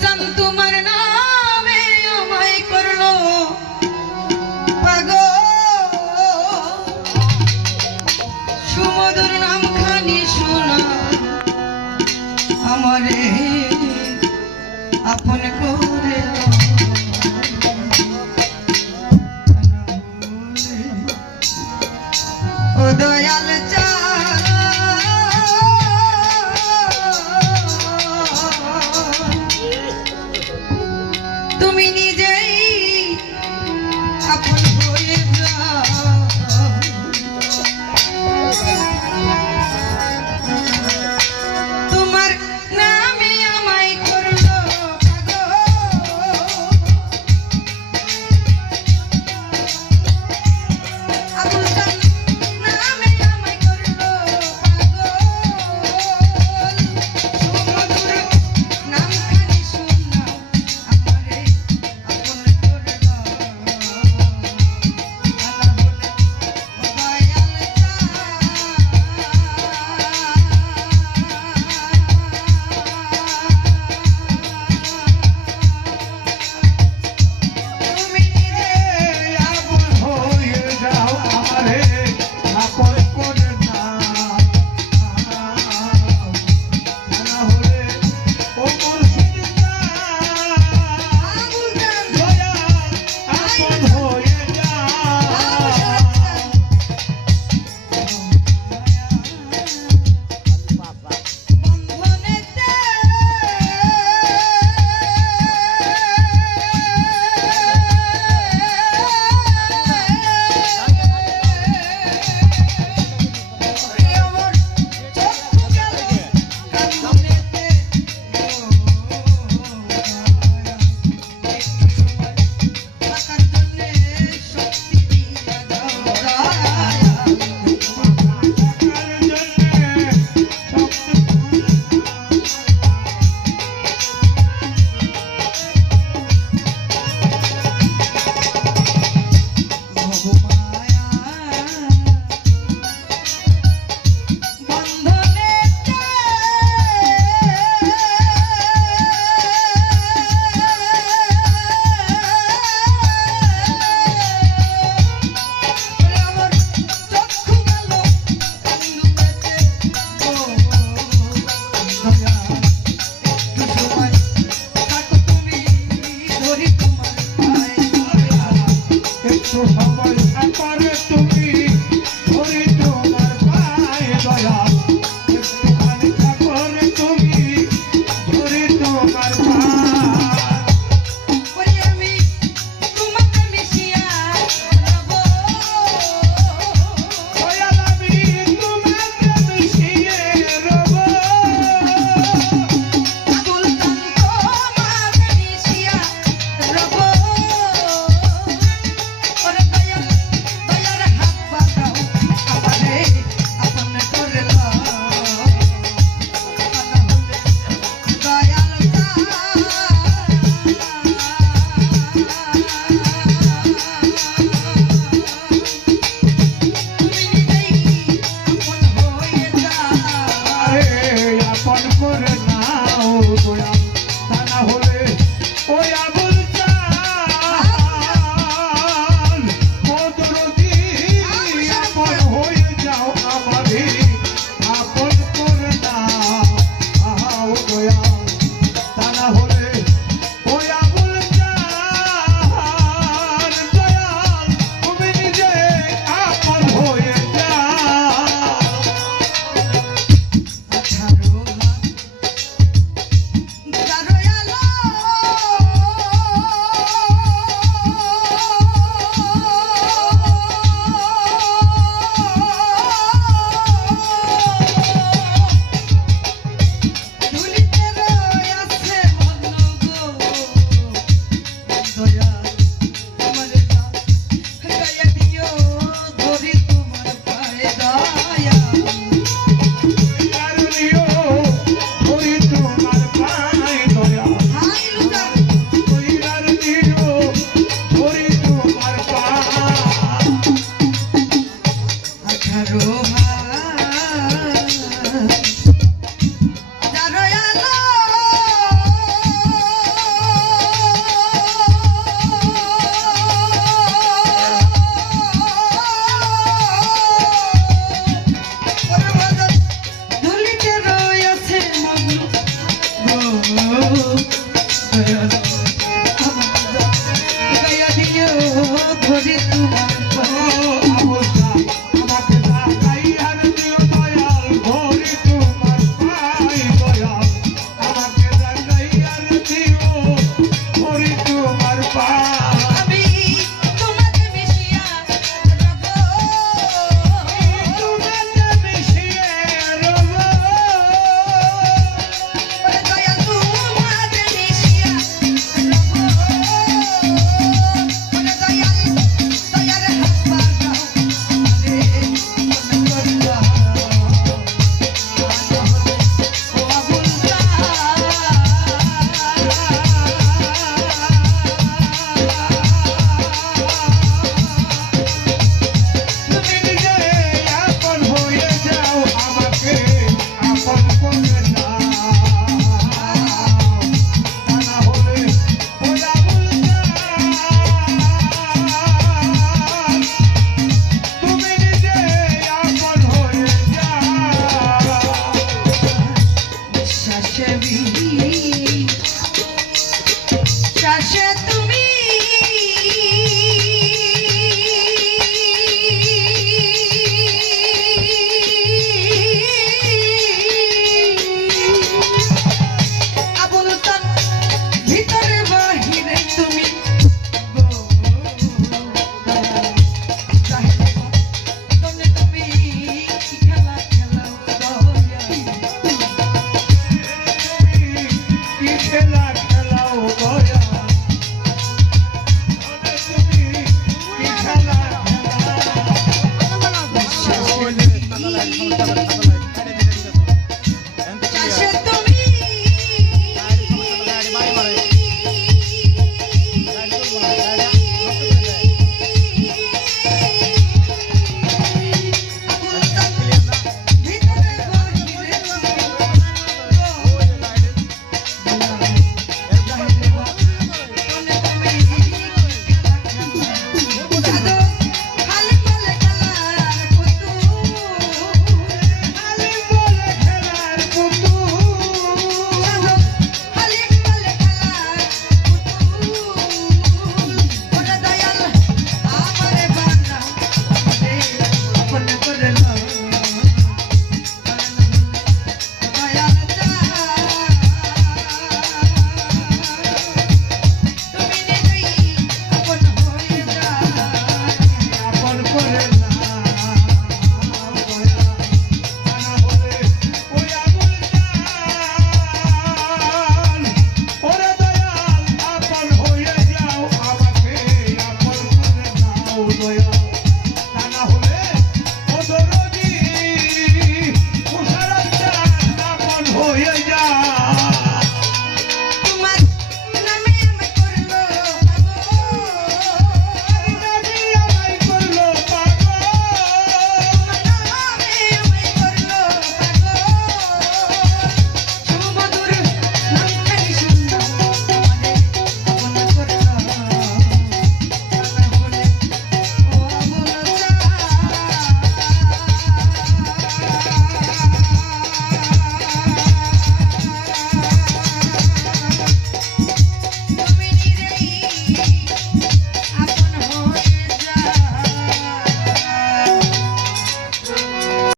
জান তোমার নামে আমায় করলো পাগল সুমধুর নাম খানি শোনা আমারে আপন করে ও দয়াল তুমি নিজেই আপন হয়ে যাও তোমার নামে আমায় করলো পাগল নামে আমায় করলো পাগল সুমধুর নাম খানি শোনা আমারে আপন করলো আল্লাহ বলে ও দয়াল তুমি রে আপন হয়ে যাও আমারে আপন করে নাও না হলে ও মুর্শিদ দয়া আপন হয়ে যাও বন্ধনেতে আমার চক্ষু গেল কান্দনেতে থাকার জন্যে শক্তি দিয়া দাও দয়াল টাকার জন্যে ভবমায়া বন্ধনেতে আমার চক্ষু গেল কান্দনেতে ও দয়াল একটু সময় থাকো তুমি ধরি তোমার পায়ে দয়াল একটু সময় করে তুমি ধরি তোমার পায়ে দয়াল একটুখানি করে তুমি ধরি তোমার পায়ে ওরে আমি তোমাকে মিশিয়া রব দয়াল আমি তোমাকে মিশিয়ে রব আকুল তোমাকে মিশিয়া রব ওরে দয়াল দয়ার হাত বাড়াও আমারে আপন করে লও দয়াল তুমি নিজেই আপন হয়ে যাও আরে আপন করে নাও দয়াল তা না হলে ওই আবুল চাল কদরদি আপন হয়ে যাও আমারে আপন করে নাও দয়াল তা না হলে ওই আবুল চাল দয়াল তুমি নিজে আপন হয়ে যাও ধুলিতে রয়ে আছে মন দয়াল গায়া দিও ধরে তোমার আবুল শাহ আমাকে জাগাইয়ার দিও দয়াল ধরি তোমার পাই দয়াল আমাকে জাগাইয়ার দিও ধরি তোমার পাই আমি তোমাকে মিশিয়া রব তোমাকে মিশিয়ে রব ওরে দয়াল তোমাকে মিশিয়া রব ওরে দয়াল দয়ার হাত পাকাও রে মন করবা ও আবুল তুমি নিজে আপন হয়ে যাও আমাকে আপন করে নাও তা না হলে ওই আবুল শাহ তুমি নিজে আপন হয়ে যাও শ্বাসে তুমি আবুল তার ভিতরে বাহিরে তুমি তুমি খেলা খেলা কি খেলা